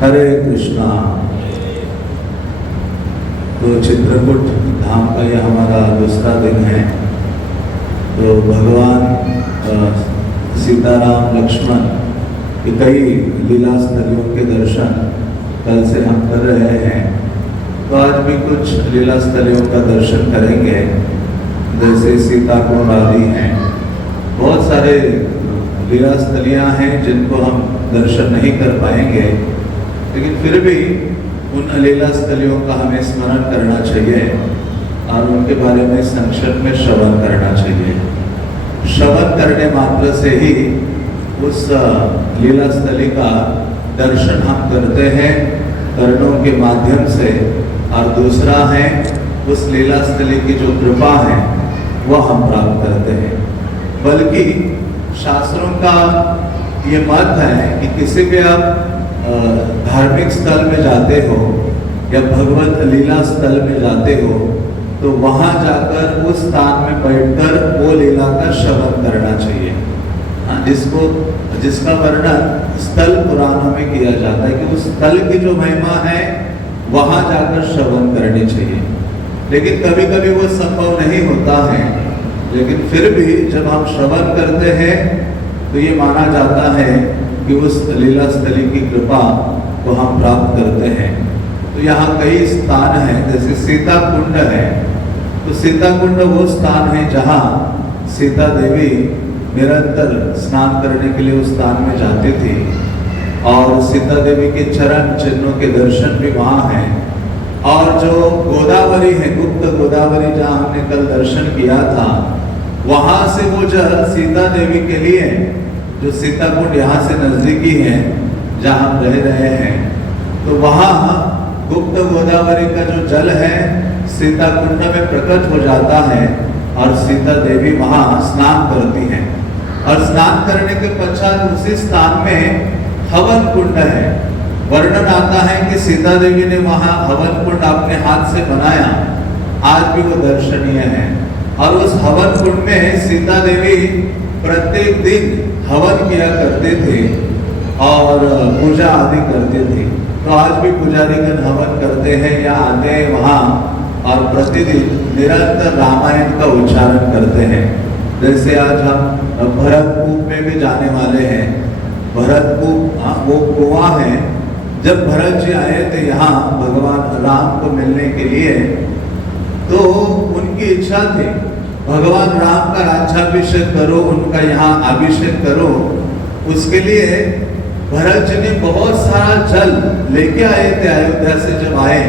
हरे कृष्णा। तो चित्रकूट धाम का यह हमारा दूसरा दिन है। तो भगवान सीताराम लक्ष्मण के कई लीला स्थलियों के दर्शन कल से हम कर रहे हैं। तो आज भी कुछ लीला स्थलियों का दर्शन करेंगे, जैसे सीताकुंड आदि हैं। बहुत सारे लीला स्थलियाँ हैं जिनको हम दर्शन नहीं कर पाएंगे, लेकिन फिर भी उन लीला स्थलियों का हमें स्मरण करना चाहिए और उनके बारे में संक्षेप में श्रवण करना चाहिए। श्रवण करने मात्र से ही उस लीला स्थली का दर्शन हम करते हैं कर्णों के माध्यम से, और दूसरा है उस लीला स्थली की जो कृपा है वह हम प्राप्त करते हैं। बल्कि शास्त्रों का ये मत है कि किसी भी आप धार्मिक स्थल में जाते हो या भगवत लीला स्थल में जाते हो तो वहाँ जाकर उस स्थान में बैठकर वो लीला का श्रवण करना चाहिए। जिसका वर्णन स्थल पुराणों में किया जाता है कि उस स्थल की जो महिमा है वहाँ जाकर श्रवण करनी चाहिए। लेकिन कभी कभी वो संभव नहीं होता है, लेकिन फिर भी जब हम श्रवण करते हैं तो ये माना जाता है कि उस लीला स्थली की कृपा को हम प्राप्त करते हैं। तो यहाँ कई स्थान हैं, जैसे सीता कुंड है। तो सीता कुंड वो स्थान है जहाँ सीता देवी निरंतर स्नान करने के लिए उस स्थान में जाती थी, और सीता देवी के चरण चिन्हों के दर्शन भी वहाँ हैं। और जो गोदावरी है, गुप्त गोदावरी, जहाँ हमने कल दर्शन किया था, वहाँ से वो जल सीता देवी के लिए, जो सीता कुंड यहाँ से नजदीकी है जहाँ हम रह रहे हैं, तो वहाँ गुप्त गोदावरी का जो जल है सीता कुंड में प्रकट हो जाता है और सीता देवी वहाँ स्नान करती हैं। और स्नान करने के पश्चात उसी स्थान में हवन कुंड है। वर्णन आता है कि सीता देवी ने वहाँ हवन कुंड अपने हाथ से बनाया, आज भी वो दर्शनीय है। और उस हवन कुंड में सीता देवी प्रत्येक दिन हवन किया करते थे और पूजा आदि करते थे। तो आज भी पुजारीगण हवन करते हैं या आते हैं वहाँ, और प्रतिदिन निरंतर रामायण का उच्चारण करते हैं। जैसे आज हम भरतकूप में भी जाने वाले हैं। भरतकूप वो कुआं है। जब भरत जी आए थे यहाँ भगवान राम को मिलने के लिए, तो उनकी इच्छा थी भगवान राम का राज्याभिषेक करो, उनका यहाँ अभिषेक करो। उसके लिए भरत जी ने बहुत सारा जल लेके आए थे अयोध्या से जब आए।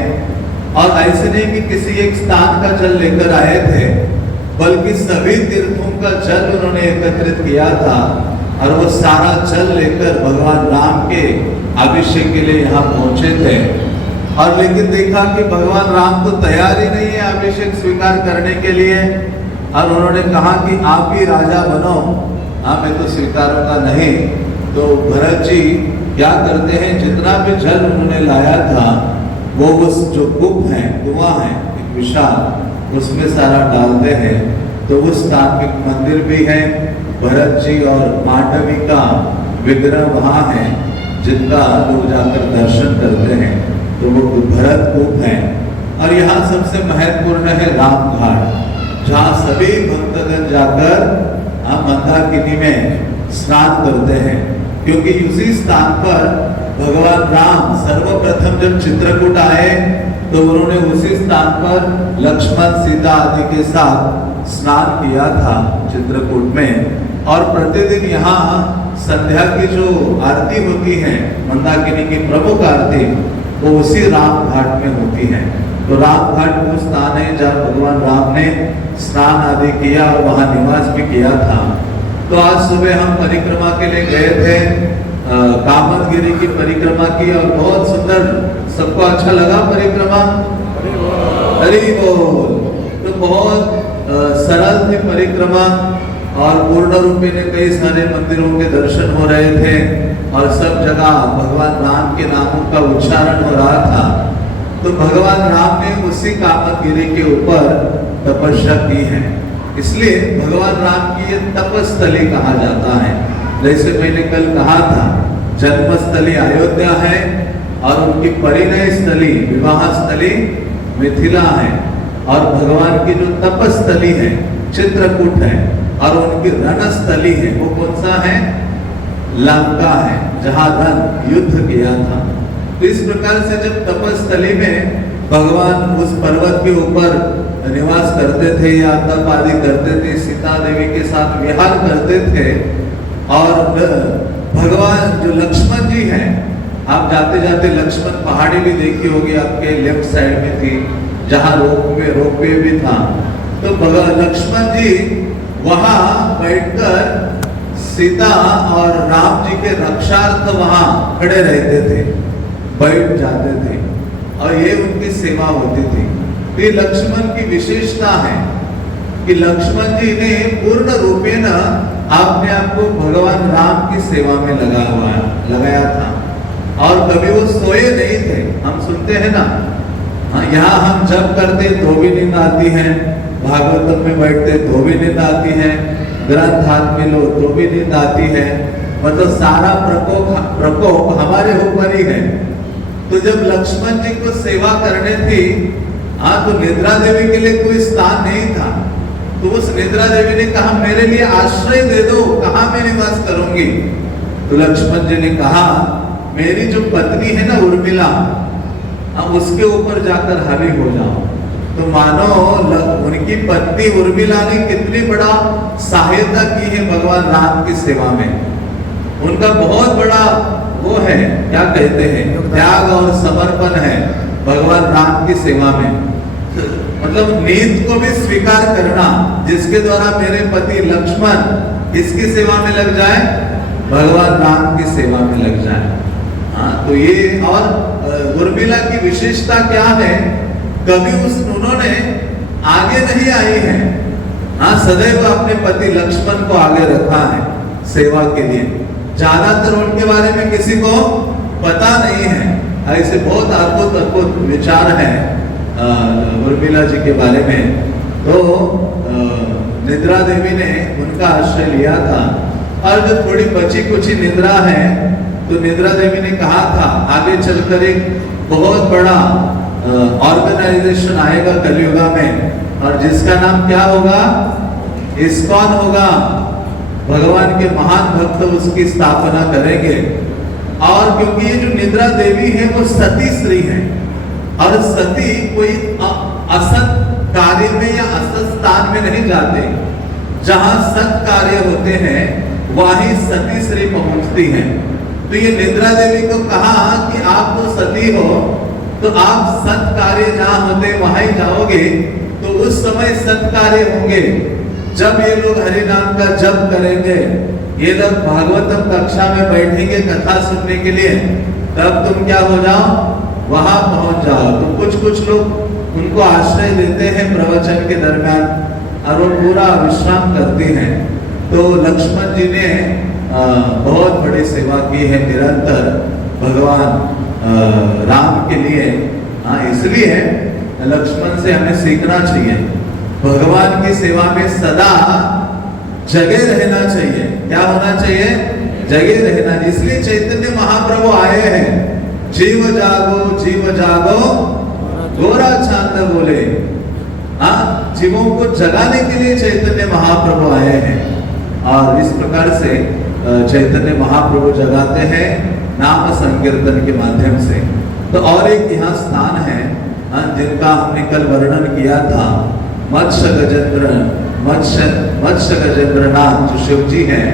और ऐसे नहीं कि किसी एक स्थान का जल लेकर आए थे, बल्कि सभी तीर्थों का जल उन्होंने एकत्रित किया था, और वो सारा जल लेकर भगवान राम के अभिषेक के लिए यहाँ पहुंचे थे। और लेकिन देखा कि भगवान राम तो तैयार ही नहीं है अभिषेक स्वीकार करने के लिए, और उन्होंने कहा कि आप ही राजा बनो, मैं तो स्वीकारूंगा नहीं। तो भरत जी क्या करते हैं, जितना भी जल उन्होंने लाया था वो उस जो कूप है, कुआं है एक विशाल, उसमें सारा डालते हैं। तो उस स्थान पे मंदिर भी है, भरत जी और मांडवी का विग्रह वहाँ है, जिनका लोग जाकर दर्शन करते हैं। तो वो भरत कूप है। और यहाँ सबसे महत्वपूर्ण है राम घाट, जहाँ सभी भक्तगण जाकर मंदाकिनी में स्नान करते हैं। क्योंकि उसी स्थान पर भगवान राम सर्वप्रथम जब चित्रकूट आए तो उन्होंने उसी स्थान पर लक्ष्मण सीता आदि के साथ स्नान किया था चित्रकूट में। और प्रतिदिन यहाँ संध्या की जो आरती होती है, मंदाकिनी की प्रमुख आरती, वो उसी राम घाट में होती है। तो राम घाट वो स्थान है जहाँ भगवान राम ने स्नान आदि किया और वहाँ निवास भी किया था। तो आज सुबह हम परिक्रमा के लिए गए थे, कामतगिरी की परिक्रमा की, और बहुत सुंदर, सबको अच्छा लगा परिक्रमा। हरि बोल। तो बहुत सरल थी परिक्रमा, और पूर्ण रूपी ने कई सारे मंदिरों के दर्शन हो रहे थे, और सब जगह भगवान राम के नामों का उच्चारण हो रहा था। तो भगवान राम ने उसी कामतगिरी के ऊपर तपस्या की है, इसलिए भगवान राम की ये तपस्थली कहा जाता है। जैसे मैंने कल कहा था, जन्मस्थली अयोध्या है, और उनकी परिणय स्थली, विवाह स्थली मिथिला है, और भगवान की जो तपस्थली है चित्रकूट है, और उनकी रणस्थली है वो कौन सा है? लंका है, जहां रण युद्ध किया था। तो इस प्रकार से जब तपस्थली में भगवान उस पर्वत के ऊपर निवास करते थे या तप आदि करते थे, सीता देवी के साथ विहार करते थे, और भगवान जो लक्ष्मण जी हैं, आप जाते जाते लक्ष्मण पहाड़ी भी देखी होगी, आपके लेफ्ट साइड में थी जहां रोपवे भी था। तो लक्ष्मण जी वहां बैठकर सीता और राम जी के रक्षार्थ वहां खड़े रहते थे, बैठ जाते थे, और ये उनकी सेवा होती थी। तो ये लक्ष्मण की विशेषता है कि लक्ष्मण जी ने पूर्ण रूपेण अपने आप को भगवान राम की सेवा में लगाया था, और कभी वो सोए नहीं थे। हम सुनते हैं ना, यहाँ हम जब करते तो भी नींद आती है, भागवतम में बैठते तो भी नींद आती है, ग्रंथ हाथ में लो तो भी नींद आती है, मतलब सारा प्रकोप हमारे ऊपर ही है। तो जब लक्ष्मण जी को सेवा करने थी, तो निद्रा देवी के लिए कोई स्थान नहीं था। तो उस निद्रा देवी ने कहा मेरे लिए आश्रय दे दो, कहाँ मैं निवास करूंगी? तो लक्ष्मण जी ने कहा मेरी जो पत्नी है ना उर्मिला, उसके ऊपर जाकर हावी हो जाओ। तो मानो उनकी पत्नी उर्मिला ने कितनी बड़ा सहायता की है भगवान राम की सेवा में। उनका बहुत बड़ा वो है, क्या कहते हैं, त्याग और समर्पण है भगवान राम की सेवा में। मतलब नींद को भी स्वीकार करना, जिसके द्वारा मेरे पति लक्ष्मण इसकी सेवा में लग जाए, भगवान राम की सेवा में लग जाए। तो ये और उर्मिला की विशेषता क्या है? कभी उन्होंने आगे नहीं आई है, सदैव अपने पति लक्ष्मण को आगे रखा है सेवा के लिए। ज्यादातर उनके बारे में किसी को पता नहीं है। ऐसे बहुत अद्भुत विचार है उर्मिला जी के बारे में। तो निद्रा देवी ने उनका आश्रय लिया था, और जो थोड़ी बची कुछ निद्रा है, तो निद्रा देवी ने कहा था आगे चलकर एक बहुत बड़ा ऑर्गेनाइजेशन आएगा कलियुगा में, और जिसका नाम क्या होगा? इस्कॉन होगा। भगवान के महान भक्त उसकी स्थापना करेंगे। और क्योंकि ये जो निद्रा देवी है वो सती स्त्री है, और सती कोई असत कार्य में या असत स्थान में नहीं जाते। जहां सत कार्य होते हैं वहीं सती स्त्री पहुंचती है। तो ये निद्रा देवी को कहा कि आप तो सती हो, तो आप सत कार्य जहां होते वहां ही जाओगे। तो उस समय सत कार्य होंगे जब ये लोग हरि नाम का जप करेंगे, ये लोग भागवतम कक्षा में बैठेंगे कथा सुनने के लिए, तब तुम क्या हो जाओ? वहां पहुंच जाओ। तो कुछ लोग उनको आश्रय देते हैं प्रवचन के दरमियान, और वो पूरा विश्राम करते हैं। तो लक्ष्मण जी ने बहुत बड़ी सेवा की है निरंतर भगवान राम के लिए। इसलिए लक्ष्मण से हमें सीखना चाहिए, भगवान की सेवा में सदा जगे रहना चाहिए। क्या होना चाहिए? जगे रहना। इसलिए चैतन्य महाप्रभु आए हैं, जीव जागो गोरा चांद बोले। जीवों को जगाने के लिए चैतन्य महाप्रभु आए हैं, और इस प्रकार से चैतन्य महाप्रभु जगाते हैं नाम संकीर्तन के माध्यम से। तो और एक यहाँ स्थान है जिनका हमने कल वर्णन किया था, मत्स्य गजेंद्रनाथ जो शिव जी हैं,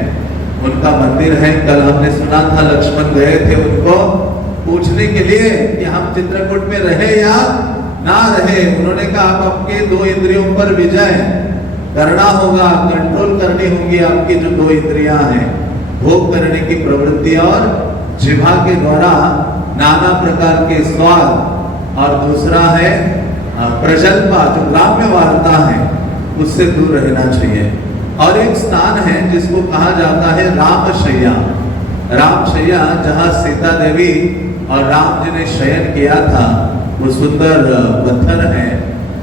उनका मंदिर है। कल हमने सुना था लक्ष्मण गए थे उनको पूछने के लिए कि हम चित्रकूट में रहे या ना रहे। उन्होंने कहा आप आपके 2 इंद्रियों पर विजय करना होगा, कंट्रोल करनी होगी। आपकी जो 2 इंद्रियां हैं, भोग करने की प्रवृत्ति और जिह्वा के द्वारा नाना प्रकार के स्वाद, और दूसरा है प्रजल्पा जो ग्राम्य वार्ता है, उससे दूर रहना चाहिए। और एक स्थान है जिसको कहा जाता है रामशैया। रामशैया जहाँ सीता देवी और राम जी ने शयन किया था, वो सुंदर पत्थर है,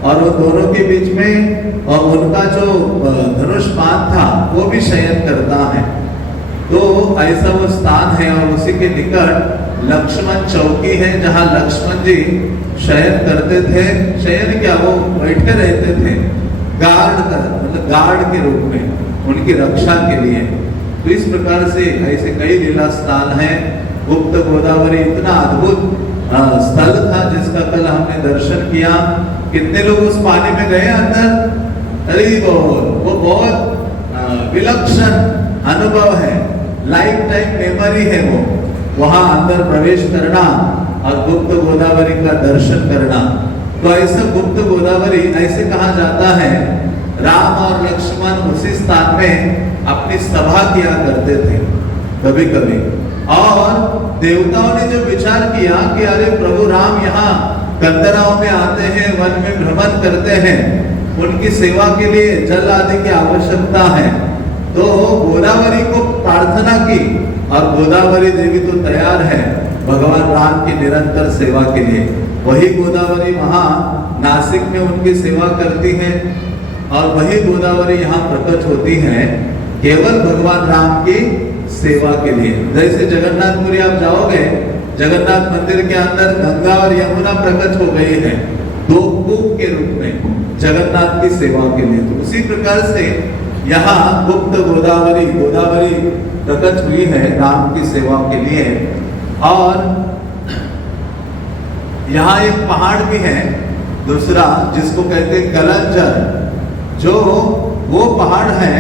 और वो दोनों के बीच में और उनका जो धनुष बाण था वो भी शयन करता है। तो ऐसा वो स्थान है, और उसी के निकट लक्ष्मण चौकी है जहाँ लक्ष्मण जी शयन करते थे। शयन क्या, वो बैठे रहते थे गार्ड का, मतलब गार्ड के रूप में उनकी रक्षा के लिए। तो इस प्रकार से ऐसे कई लीला स्थान हैं। गुप्त गोदावरी इतना अद्भुत स्थल था जिसका कल हमने दर्शन किया। कितने लोग उस पानी में गए अंदर? अरे वो बहुत विलक्षण अनुभव है, लाइफ टाइम मेमोरी है वो, वहां अंदर प्रवेश करना और गुप्त गोदावरी का दर्शन करना। तो ऐसा गुप्त गोदावरी ऐसे कहा जाता है, राम और लक्ष्मण उसी स्थान में अपनी सभा किया करते थे कभी कभी। और देवताओं ने जो विचार किया कि अरे प्रभु राम यहाँ कंदराओं में आते हैं, वन में भ्रमण करते हैं, उनकी सेवा के लिए जल आदि की आवश्यकता है, तो गोदावरी को प्रार्थना की और गोदावरी देवी तो तैयार है भगवान राम की निरंतर सेवा के लिए। वही गोदावरी वहां नासिक में उनकी सेवा करती है और वही गोदावरी यहाँ प्रकट होती है केवल भगवान राम की सेवा के लिए। जैसे जगन्नाथपुरी आप जाओगे, जगन्नाथ मंदिर के अंदर गंगा और यमुना प्रकट हो गई है दो कूप के रूप में जगन्नाथ की सेवा के लिए। तो उसी प्रकार से यहाँ गुप्त गोदावरी प्रकट हुई है राम की सेवा के लिए। और यहाँ एक पहाड़ भी है दूसरा जिसको कहते हैं कलंजर, जो वो पहाड़ है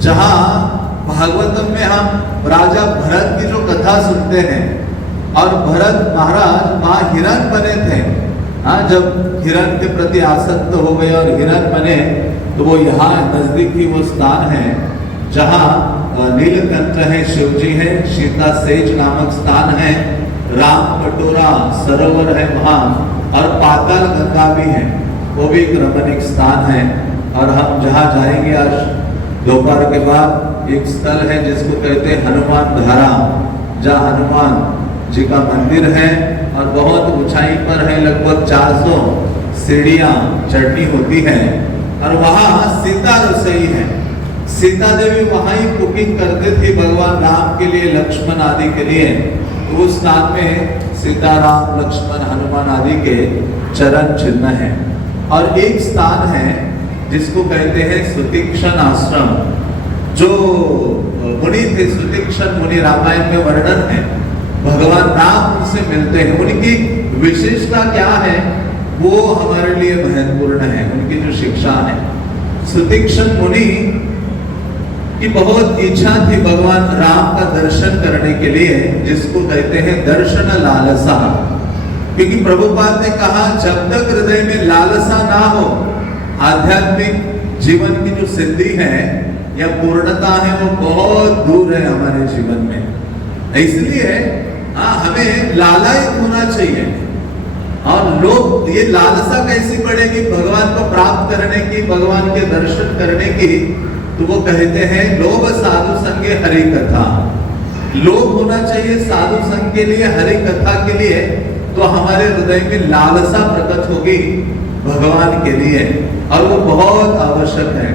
जहाँ भागवतम में हम राजा भरत की जो कथा सुनते हैं, और भरत महाराज वहाँ हिरण बने थे। हाँ, जब हिरण के प्रति आसक्त हो गए और हिरण बने तो वो यहाँ नजदीक ही वो स्थान है जहाँ नीलकंठ है, शिव जी है, सीता सेज नामक स्थान है, राम कटोरा सरोवर है वहाँ, और पाताल गंगा भी है, वो भी एक रमणीक स्थान है। और हम जहाँ जाएंगे आज दोपहर के बाद, एक स्थल है जिसको कहते हैं हनुमान धारा, जहाँ हनुमान जी का मंदिर है और बहुत ऊंचाई पर है, लगभग 400 सीढ़ियाँ चढ़नी होती है। और वहाँ सीता रसोई है, सीता देवी वहाँ ही कुकिंग करते थे भगवान राम के लिए, लक्ष्मण आदि के लिए। तो उस स्थान में सीता, राम, लक्ष्मण, हनुमान आदि के चरण चिन्ह है। और एक स्थान है जिसको कहते हैं सुतीक्षण आश्रम, जो मुनि थे, सुतीक्षण मुनि, रामायण में वर्णन है, भगवान राम उनसे मिलते हैं। उनकी विशेषता क्या है वो हमारे लिए महत्वपूर्ण है, उनकी जो शिक्षा है। सुतीक्षण मुनि की बहुत इच्छा थी भगवान राम का दर्शन करने के लिए, जिसको कहते हैं दर्शन लालसा। क्योंकि प्रभुपाद ने कहा जब तक हृदय में लालसा ना हो, आध्यात्मिक जीवन की जो सिद्धि है या पूर्णता है वो बहुत दूर है हमारे जीवन में। इसलिए हमें लालायित होना चाहिए। और लोग ये लालसा कैसी बढ़ेगी भगवान को प्राप्त करने की, भगवान के दर्शन करने की, तो वो कहते हैं लोभ साधु संगे हरि कथा। लोभ होना चाहिए साधु संग के लिए, हरि कथा के लिए, तो हमारे हृदय में लालसा प्रकट होगी भगवान के लिए, और वो बहुत आवश्यक है।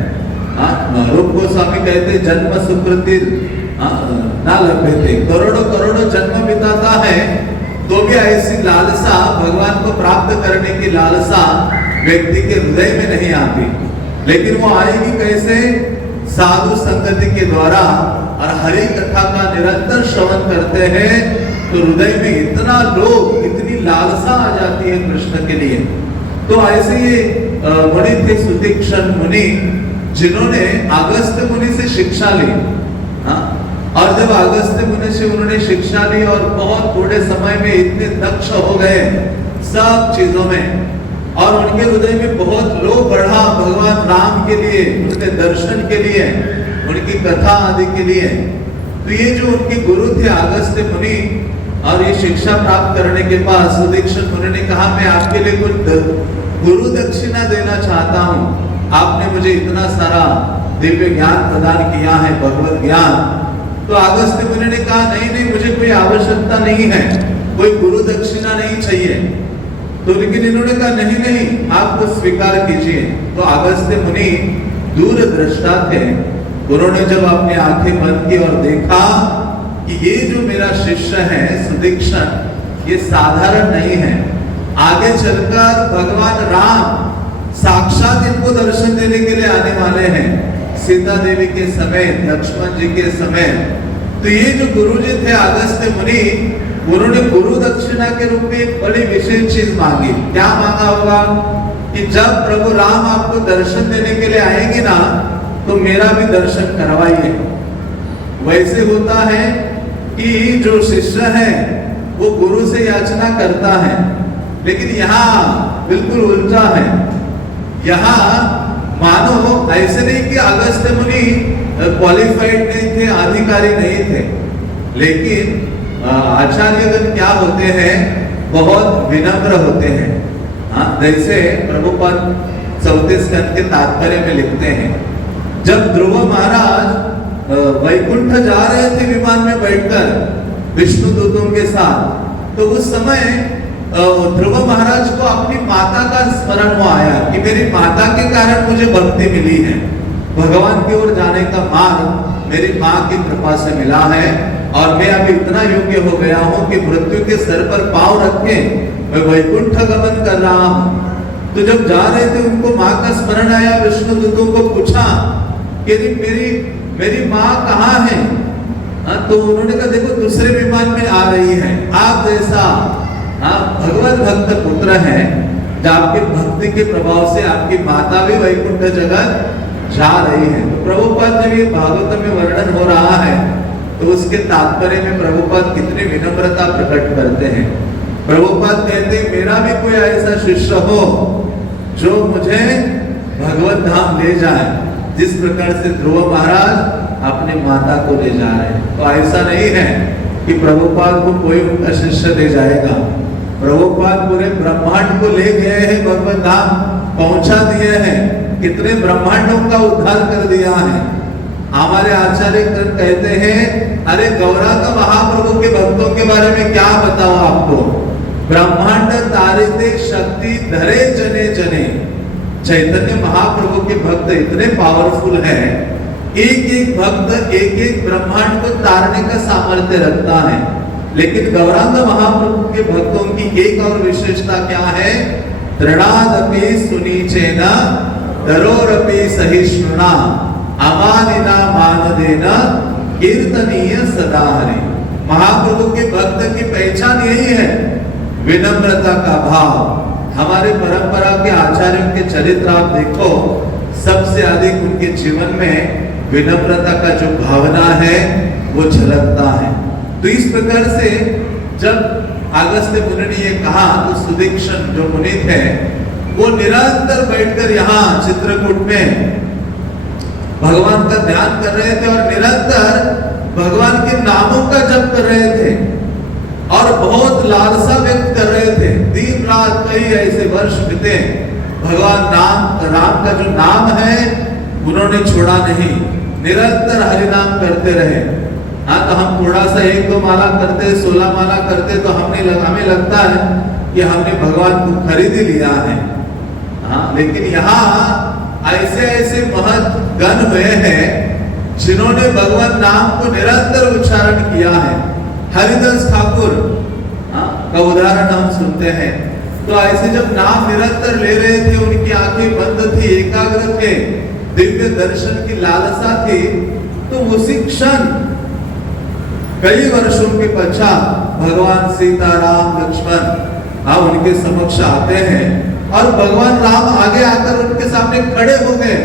रूप गोस्वामी कहते जन्म सुकृति ना लभ्यते, करोड़ों करोड़ों जन्म बिताता है तो भी ऐसी लालसा, भगवान को प्राप्त करने की लालसा व्यक्ति के हृदय में नहीं आती। लेकिन वो आएगी कैसे? साधु संगति के द्वारा। और हरि कथा का निरंतर श्रवण करते हैं तो हृदय में इतना लोभ, इतनी लालसा आ जाती है कृष्ण के लिए। तो ऐसे ये मुनि थे सुतीक्षण मुनि, जिन्होंने अगस्त्य मुनि से शिक्षा ली। और जब अगस्त्य मुनि से उन्होंने शिक्षा ली और बहुत थोड़े समय में इतने दक्ष हो गए सब चीजों में, और उनके हृदय में बहुत लोभ बढ़ा भगवान राम के लिए, उनके दर्शन के लिए, उनकी कथा आदि के लिए। तो ये जो उनके गुरु थे अगस्त्य मुनि, और ये शिक्षा प्राप्त करने के बाद सुतीक्षण मुनि ने कहा मैं आपके लिए कुछ गुरु दक्षिणा देना चाहता हूँ। आपने मुझे इतना सारा दिव्य ज्ञान प्रदान किया है, भगवत ज्ञान। तो अगस्त्य मुनि ने कहा नहीं नहीं, मुझे कोई आवश्यकता नहीं है, कोई गुरु दक्षिणा नहीं चाहिए। तो लेकिन इन्होंने कहा नहीं नहीं, आप तो स्वीकार कीजिए। तो अगस्त्य मुनि दूरदृष्टा थे, उन्होंने जब अपनी आंखें बंद की और देखा कि ये जो मेरा शिष्य है सुदीक्षण, ये साधारण नहीं है। आगे चलकर भगवान राम साक्षात इनको दर्शन देने के लिए आने वाले हैं, सीता देवी के समेत, लक्ष्मण जी के समेत। तो ये जो गुरु जी थे अगस्त्य मुनि, उन्होंने गुरु दक्षिणा के रूप में एक बड़ी विशेष चीज मांगी। क्या मांगा होगा कि जब प्रभु राम आपको दर्शन देने के लिए आएंगे ना, तो मेरा भी दर्शन करवाइए। वैसे होता है कि जो शिष्य है वो गुरु से याचना करता है, लेकिन यहाँ बिल्कुल उल्टा है। यहाँ मानो ऐसे नहीं कि अगस्त्य मुनि क्वालिफाइड नहीं थे, अधिकारी नहीं थे, लेकिन आचार्यगण क्या होते हैं, बहुत विनम्र होते हैं। हाँ, जैसे प्रभुपाद 34 स्कंद के तात्पर्य में लिखते हैं, जब ध्रुव महाराज वैकुंठ जा रहे थे विमान में बैठकर विष्णु दूतों के साथ, तो उस समय ध्रुव महाराज को अपनी माता का स्मरण हुआ आया कि मेरी माता के कारण मुझे भक्ति मिली है, भगवान की ओर जाने का मार्ग मेरी माँ की कृपा से मिला है, और मैं अभी इतना योग्य हो गया हूँ कि मृत्यु के सर पर पांव रख के मैं वैकुंठ गमन कर रहा हूँ। तो जब जा रहे थे उनको माँ का स्मरण आया, विष्णु दूतों को पूछा कि मेरी माँ कहाँ है? तो उन्होंने कहा देखो दूसरे विमान में आ रही है, आप जैसा भगवत भक्त पुत्र है, जब आपकी भक्ति के प्रभाव से आपकी माता भी वैकुंठ जगत जा रही है। तो प्रभुपाद जब ये भागवत में वर्णन हो रहा है, तो उसके तात्पर्य में प्रभुपाद कितनी विनम्रता प्रकट करते हैं। प्रभुपाद कहते हैं मेरा भी कोई ऐसा शिष्य हो जो मुझे भगवत धाम ले जाए, जिस प्रकार से ध्रुव महाराज अपने माता को ले जा रहे हैं। तो ऐसा नहीं है कि प्रभुपाद को कोई उनका शिष्य ले जाएगा। प्रभुपाद पूरे ब्रह्मांड को ले गए हैं, भगवत धाम पहुंचा दिए हैं, कितने ब्रह्मांडों का उद्धार कर दिया है। हमारे आचार्य कहते हैं, अरे गौरांग महाप्रभु के भक्तों के बारे में क्या बताओ आपको, ब्रह्मांड तारिते शक्ति धरे जने जने। चैतन्य महाप्रभु के भक्त इतने पावरफुल हैं, एक एक भक्त एक एक ब्रह्मांड को तारने का सामर्थ्य रखता है। लेकिन गौरांग महाप्रभु के भक्तों की एक और विशेषता क्या है, दृढ़ादपि सुनीचेन दरोरपि सहिष्णुना अमानिना मानदेना कीर्तनीय सदा हरि। महाप्रभु के भक्त की पहचान यही है, विनम्रता का भाव। हमारे परंपरा के आचार्यों के चरित्र आप देखो, सबसे अधिक उनके जीवन में विनम्रता का जो भावना है वो झलकता है। तो इस प्रकार से जब अगस्त्य मुनि ने ये कहा, तो सुदीक्षण जो मुनि थे वो निरंतर बैठकर यहाँ चित्रकूट में भगवान का ध्यान कर रहे थे और निरंतर भगवान के नामों का जप कर रहे थे और बहुत लालसा व्यक्त कर रहे थे। दिन रात कई ऐसे वर्ष बीते, भगवान राम का जो नाम है उन्होंने छोड़ा नहीं, निरंतर हरि नाम करते रहे। हाँ, तो हम थोड़ा सा 1-2 माला करते, 16 माला करते, तो हमें लगता है कि हमने भगवान को खरीद लिया है। हाँ, लेकिन यहाँ ऐसे ऐसे महत गण हुए हैं जिन्होंने भगवान नाम को निरंतर उच्चारण किया है। हरिदास ठाकुर का उदाहरण हम सुनते हैं। तो ऐसे जब नाम निरंतर ले रहे थे, उनकी आंखें बंद थी, एकाग्र थे, दिव्य दर्शन की लालसा थी, तो उसी क्षण कई वर्षों के पश्चात भगवान सीता राम लक्ष्मण उनके समक्ष आते हैं और भगवान राम आगे आकर उनके सामने खड़े हो गए,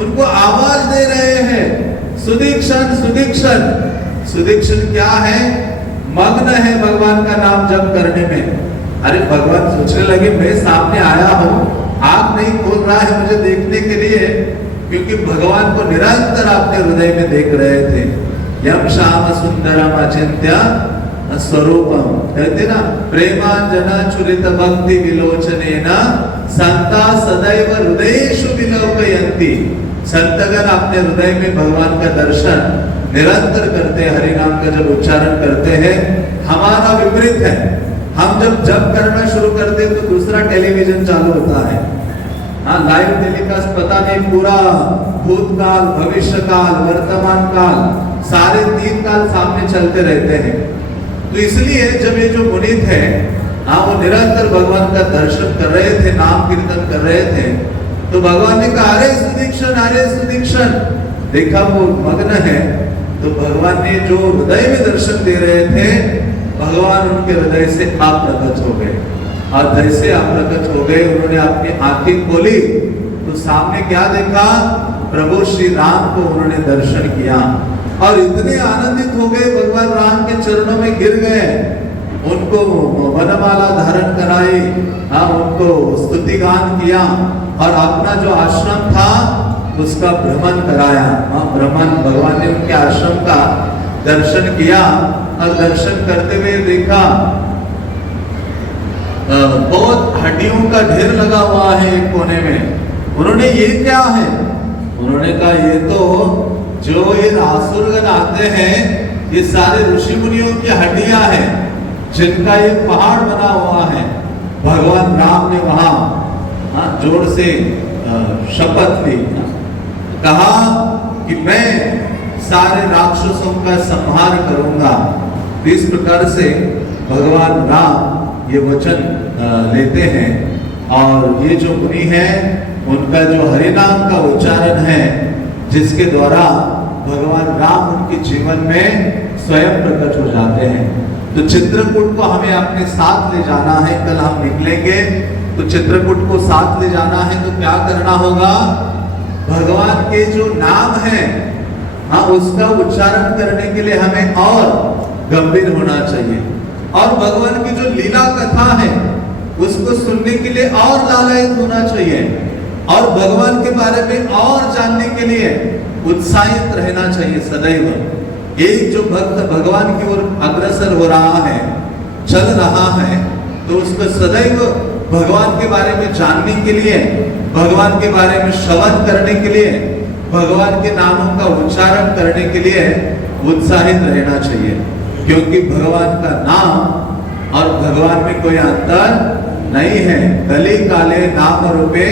उनको आवाज दे रहे हैं, सुदीक्षण सुदीक्षण। सुदीक्षण क्या है, मग्न है भगवान का नाम जप करने में। अरे भगवान सोचने लगे मैं सामने आया हूँ, आंख नहीं खोल रहा है मुझे देखने के लिए, क्योंकि भगवान को निरंतर अपने हृदय में देख रहे थे। यम श्याम सुंदरम अचिंत्य स्वरूपम, कहते ना, प्रेमांजन चुरित भक्ति विलोचनेन संता सदैव हृदयेषु विलोकयन्ति। संतगण अपने हृदय में भगवान का दर्शन निरंतर करते हैं, हरि नाम का जब उच्चारण करते हैं। हमारा विपरीत है, हम जब जप करना शुरू करते हैं तो दूसरा टेलीविजन चालू होता है। हाँ, लाइव टेलीकास्ट पता नहीं, पूरा भूतकाल, भविष्य काल, वर्तमान काल सारे 3 काल सामने चलते रहते हैं। तो इसलिए जब ये जो मुनि थे, वो निरंतर भगवान का दर्शन कर रहे थे, नाम कीर्तन कर रहे थे, तो भगवान ने कहा अरे सुदीक्षण, देखा वो मग्न है। तो भगवान ने जो हृदय में दर्शन दे रहे थे, भगवान उनके हृदय से आप प्रकट हो गए। और जैसे आप प्रकट हो गए, उन्होंने अपनी आंखें खोली तो सामने क्या देखा? प्रभु श्री राम को उन्होंने दर्शन किया और इतने आनंदित हो गए, भगवान राम के चरणों में गिर गए, उनको वनमाला धारण कराई, उनको स्तुति गान किया और अपना जो आश्रम था उसका भ्रमण कराया। भ्रमण, भगवान ने उनके आश्रम का दर्शन किया और दर्शन करते हुए देखा बहुत हड्डियों का ढेर लगा हुआ है एक कोने में। उन्होंने ये क्या है? उन्होंने कहा ये तो जो ये असुरगण आते हैं, ये सारे ऋषि मुनियों की हड्डियां हैं, जिनका ये पहाड़ बना हुआ है। भगवान राम ने वहां जोर से शपथ ली, कहा कि मैं सारे राक्षसों का संहार करूंगा। इस प्रकार से भगवान राम ये वचन लेते हैं और ये जो मुनि है उनका जो हरि नाम का उच्चारण है, जिसके द्वारा भगवान राम उनके जीवन में स्वयं प्रकट हो जाते हैं। तो चित्रकूट को हमें अपने साथ ले जाना है। कल हम निकलेंगे तो चित्रकूट को साथ ले जाना है, तो क्या करना होगा? भगवान के जो नाम है उसका उच्चारण करने के लिए हमें और गंभीर होना चाहिए और भगवान की जो लीला कथा है उसको सुनने के लिए और लालायित होना चाहिए और भगवान के बारे में और जानने के लिए उत्साहित रहना चाहिए सदैव। एक जो भक्त भगवान की ओर अग्रसर हो रहा है, चल रहा है, तो उसको सदैव भगवान के बारे में जानने के लिए, भगवान के बारे में श्रवण करने के लिए, भगवान के नामों का उच्चारण करने के लिए उत्साहित रहना चाहिए, क्योंकि भगवान का नाम और भगवान में कोई अंतर नहीं है। कली काले नाम रूपे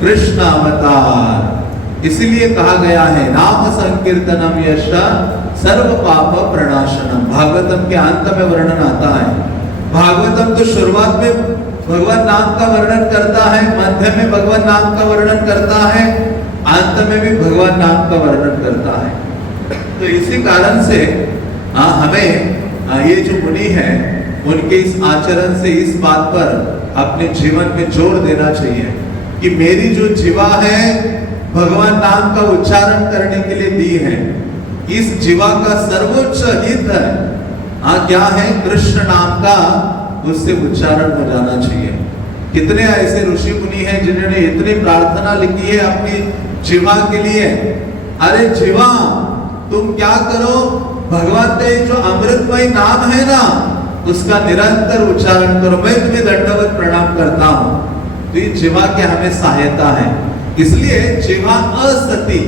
कृष्ण अवतार, इसीलिए कहा गया है नाम संकीर्तनम यश सर्व पाप प्रणाशनम। भागवतम के अंत में वर्णन आता है। भागवतम तो शुरुआत में भगवान नाम का वर्णन करता है, मध्य में भगवान नाम का वर्णन करता है, अंत में भी भगवान नाम का वर्णन करता है। तो इसी कारण से हमें ये जो मुनि है उनके इस आचरण से इस बात पर अपने जीवन में जोर देना चाहिए कि मेरी जो जीवा है भगवान नाम का उच्चारण करने के लिए दी है। इस जीवा का सर्वोच्च हित क्या है? कृष्ण नाम का उससे उच्चारण हो जाना चाहिए। कितने ऐसे ऋषि मुनि हैं जिन्होंने इतनी प्रार्थना लिखी है अपनी जीवा के लिए। अरे जीवा, तुम क्या करो? भगवान का जो अमृतमय नाम है ना, उसका निरंतर उच्चारण करो। मैं तुम्हें दंडवत प्रणाम करता हूं। तो ये जीवा की हमें सहायता है। इसलिए जीवा असती,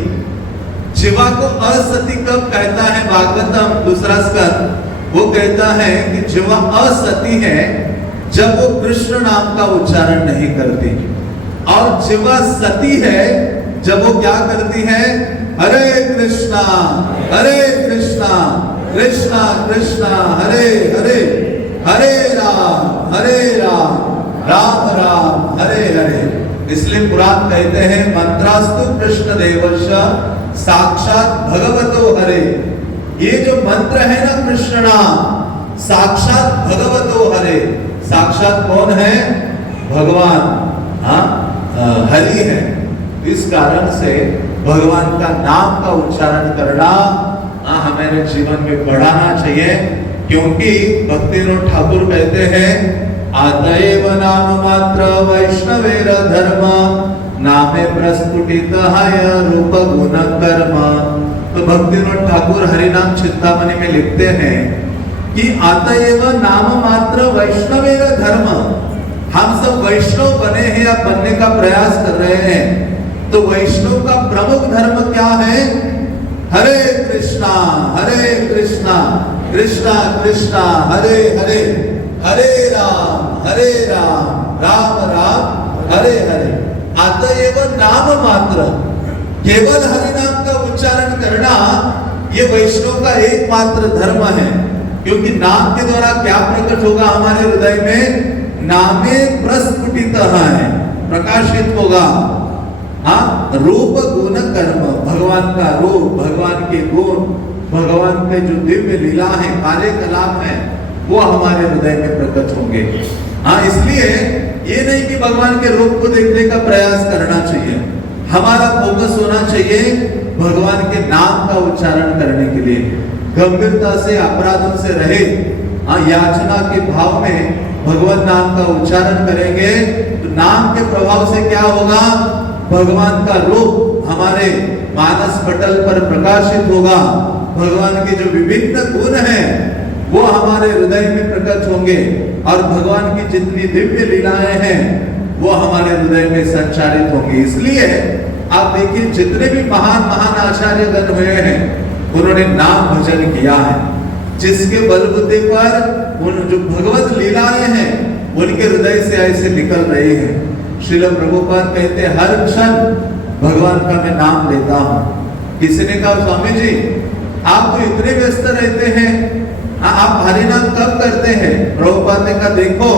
जीवा को असती कब कहता है? भागवतम दूसरा स्कंद वो कहता है कि जीवा असती है जब वो कृष्ण नाम का उच्चारण नहीं करती, और जीवा सती है जब वो क्या करती है? हरे कृष्णा कृष्णा कृष्णा हरे हरे, हरे राम राम राम हरे हरे। इसलिए पुराण कहते हैं मंत्रास्तु कृष्ण देवश साक्षात भगवतो हरे। ये जो मंत्र है ना कृष्ण नाम, साक्षात भगवतो हरे। साक्षात कौन है? भगवान हरि है। इस कारण से भगवान का नाम का उच्चारण करना हमारे जीवन में बढ़ाना चाहिए, क्योंकि भक्तिविनोद ठाकुर कहते हैं आतएव नाम मात्र वैष्णवेर धर्म नामे प्रस्फुटित है रूप गुण कर्म। तो भक्तिविनोद ठाकुर हरिनाम चिंतामणि में लिखते हैं कि आतएव नाम मात्र वैष्णवेर धर्म। हम सब वैष्णव बने हैं या बनने का प्रयास कर रहे हैं, तो वैष्णव का प्रमुख धर्म क्या है? हरे कृष्णा कृष्णा कृष्णा हरे हरे, हरे राम राम राम हरे हरे। अतएव नाम मात्र, केवल हरि नाम का उच्चारण करना ये वैष्णव का एकमात्र धर्म है, क्योंकि नाम के द्वारा क्या प्रकट होगा हमारे हृदय में? नामे प्रस्फुटित है, प्रकाशित होगा। हाँ, रूप गुण कर्म, भगवान का रूप, भगवान के गुण, भगवान के जो दिव्य लीला है, कार्यकलाप है, वो हमारे हृदय में प्रकट होंगे। हाँ, इसलिए ये नहीं कि भगवान के रूप को देखने का प्रयास करना चाहिए, हमारा फोकस होना चाहिए भगवान के नाम का उच्चारण करने के लिए। गंभीरता से, अपराधों से रहे, हाँ, याचना के भाव में भगवान नाम का उच्चारण करेंगे तो नाम के प्रभाव से क्या होगा? भगवान का रूप हमारे मानस पटल पर प्रकाशित होगा, भगवान के जो विभिन्न गुण हैं वो हमारे हृदय में प्रकट होंगे, और भगवान की जितनी दिव्य लीलाएं हैं वो हमारे हृदय में संचारित होंगी। इसलिए आप देखिए, जितने भी महान महान आचार्य गण हुए हैं, उन्होंने नाम भजन किया है, जिसके बलबूते पर उन जो भगवत लीलाएं हैं उनके हृदय से ऐसे निकल रही है। श्रील प्रभुपाद कहते हैं, हर क्षण भगवान का मैं नाम लेता हूँ। किसी ने कहा, स्वामी जी आप तो इतने व्यस्त रहते हैं, आप हरि नाम कब करते हैं? प्रभुपाद ने कहा, देखो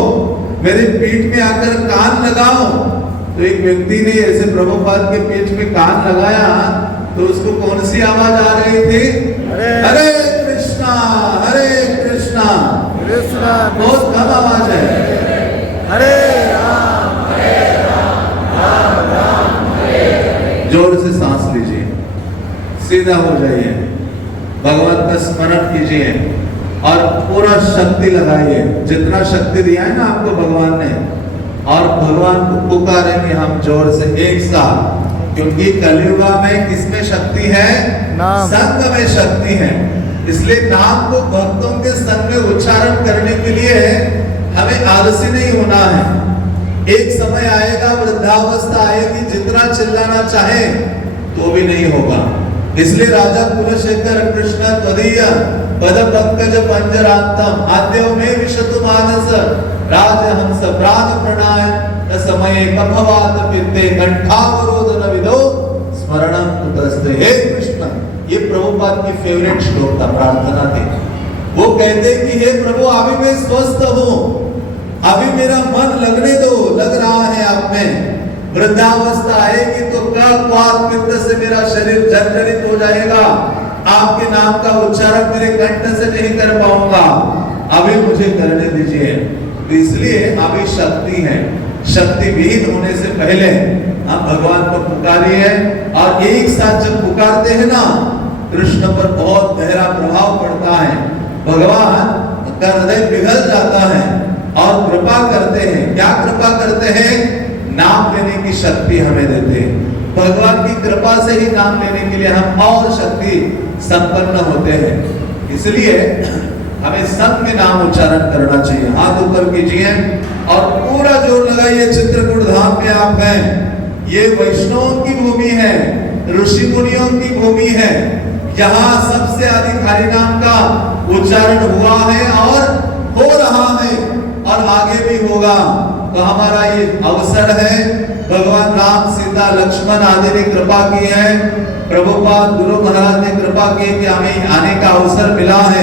मेरे पीठ में आकर कान लगाओ। तो एक व्यक्ति ने ऐसे प्रभुपाद के पीठ में कान लगाया, तो उसको कौन सी आवाज आ रही थी? हरे कृष्णा, हरे कृष्णा, कृष्णा, बहुत कम आवाज है। हरे राम, राम राम, जोर से सांस लीजिए, सीधा हो जाइए, भगवान का स्मरण कीजिए और पूरा शक्ति लगाइए, जितना शक्ति दिया है ना आपको भगवान ने, और भगवान को पुकारेंगे हम जोर से एक साथ, क्योंकि कलयुग में किसमें शक्ति है? संग में शक्ति है। इसलिए नाम को भक्तों के संग में उच्चारण करने के लिए हमें आलसी नहीं होना है। एक समय आएगा, वृद्धावस्था आएगी, जितना चिल्लाना चाहे तो भी नहीं होगा। इसलिए राजा कुलशेखर कृष्ण त्वदीय पद पंकज पंजरांतम आद्यो में विशतु मानस राजहंस प्राण प्रणय समय कफवात पित्ते कंठावरोधन विदो स्मरणं कुतस्ते। हे कृष्ण, ये प्रभुपाद की फेवरेट श्लोक था, प्रार्थना थी। वो कहते कि हे प्रभु, अभी मैं स्वस्थ हूँ, अभी मेरा मन लगने दो, लग रहा है आप में। वृद्धावस्था आएगी तो कफवात पित्त से मेरा शरीर जर्जरित हो जाएगा, आपके नाम का उच्चारण मेरे कंठ से नहीं कर पाऊंगा, अभी मुझे करने दीजिए। तो इसलिए अभी शक्ति है, शक्ति विहीन होने से पहले हम भगवान को पुकारिए, और एक साथ जब पुकारते हैं ना, कृष्ण पर बहुत गहरा प्रभाव पड़ता है, भगवान का हृदय पिघल जाता है और कृपा करते हैं। क्या कृपा करते हैं? नाम लेने की शक्ति हमें देते हैं। भगवान की कृपा से ही नाम लेने के लिए हम और शक्ति संपन्न होते हैं। इसलिए हमें संग में नाम उच्चारण करना चाहिए। हाथ ऊपर कीजिए और पूरा जोर लगाइए। चित्रकूट धाम में आप हैं, ये वैष्णवों की भूमि है, ऋषि मुनियों की भूमि है, यहाँ सबसे अधिक हरि नाम का उच्चारण हुआ है और हो रहा है और आगे भी होगा। तो हमारा ये अवसर है, भगवान राम, सीता, लक्ष्मण आदि ने कृपा की है, प्रभुपाद गुरु महाराज ने कृपा की कि हमें आने का अवसर मिला है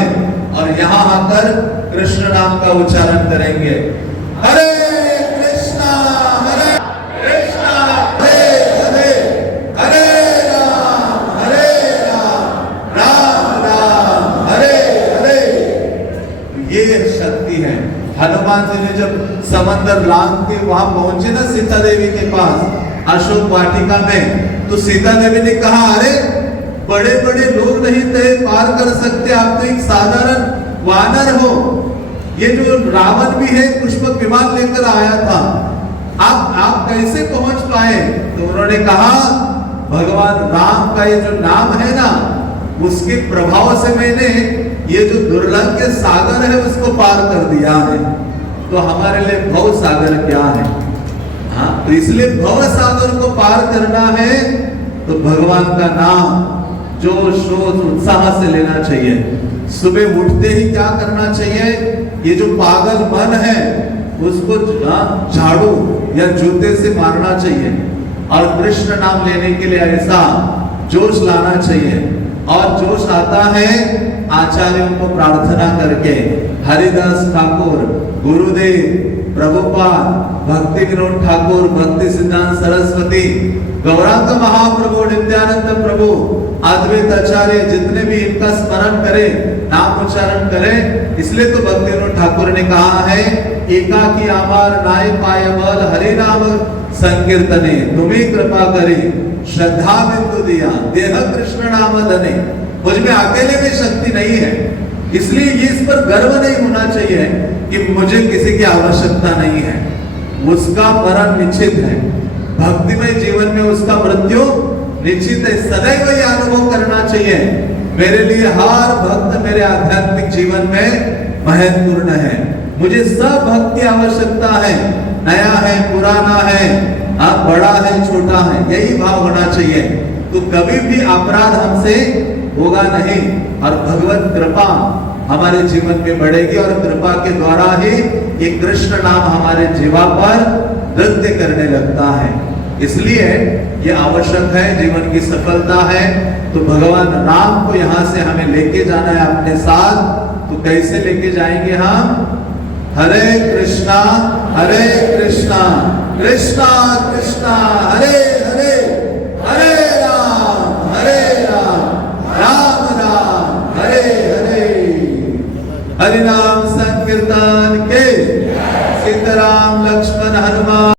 और यहाँ आकर कृष्ण नाम का उच्चारण करेंगे। हरे कृष्णा, हरे कृष्णा, हरे हरे, हरे राम, राम राम, हरे हरे। ये शक्ति है। हनुमान जी ने जब समंदर लांग के वहां पहुंचे ना सीता देवी के पास अशोक वाटिका में, तो सीता देवी ने कहा, अरे बड़े बड़े लोग नहीं थे पार कर सकते, आप तो एक साधारण वानर हो। ये जो रावण भी है पुष्पक विमान लेकर आया था, आप कैसे पहुंच पाए? तो उन्होंने कहा, भगवान राम का ये जो नाम है ना, उसके प्रभाव से मैंने ये जो दुर्लभ के सागर है उसको पार कर दिया है। तो हमारे लिए भव सागर क्या है? हाँ, तो इसलिए भव सागर को पार करना है तो भगवान का नाम जोश शोध उत्साह से लेना चाहिए। सुबह उठते ही क्या करना चाहिए? ये जो पागल मन है उसको झाड़ू या जूते से मारना चाहिए और कृष्ण नाम लेने के लिए ऐसा जोश लाना चाहिए। और जोश आता है आचार्यों को प्रार्थना करके, हरिदास ठाकुर, गुरुदेव, प्रभुपाद, भक्ति विनोद ठाकुर, भक्ति सिद्धांत सरस्वती, गौरांग महाप्रभु, नित्यानंद प्रभु, अद्वैत आचार्य, जितने भी इनका स्मरण करे, नाम उच्चारण करे। इसलिए तो भक्ति विनोद ठाकुर ने कहा है, एकाकी आमार नाय पाय बल, हरि नाम संकीर्तने, तुम्ही कृपा करी, श्रद्धा बिंदु दिया, देह कृष्ण नाम धने। मुझ में अकेले में शक्ति नहीं है, इसलिए ये इस पर गर्व नहीं होना चाहिए कि मुझे किसी की आवश्यकता नहीं है। उसका मरण निश्चित है, भक्तिमय जीवन में उसका मृत्यु निश्चित है। सदैव ये अनुभव करना चाहिए, मेरे लिए हर भक्त मेरे आध्यात्मिक जीवन में महत्वपूर्ण है। मुझे सब भक्त की आवश्यकता है, नया है, पुराना है, अब बड़ा है, छोटा है, यही भाव होना चाहिए। तो कभी भी अपराध हमसे होगा नहीं, और भगवत कृपा हमारे जीवन में बढ़ेगी, और कृपा के द्वारा ही ये कृष्ण नाम हमारे जीवा पर नृत्य करने लगता है। इसलिए ये आवश्यक है, जीवन की सफलता है। तो भगवान राम को यहाँ से हमें लेके जाना है अपने साथ। तो कैसे लेके जाएंगे हम? हरे कृष्णा कृष्णा कृष्णा हरे हरे, हरे राम राम राम हरे हरे। हरि नाम संकीर्तन,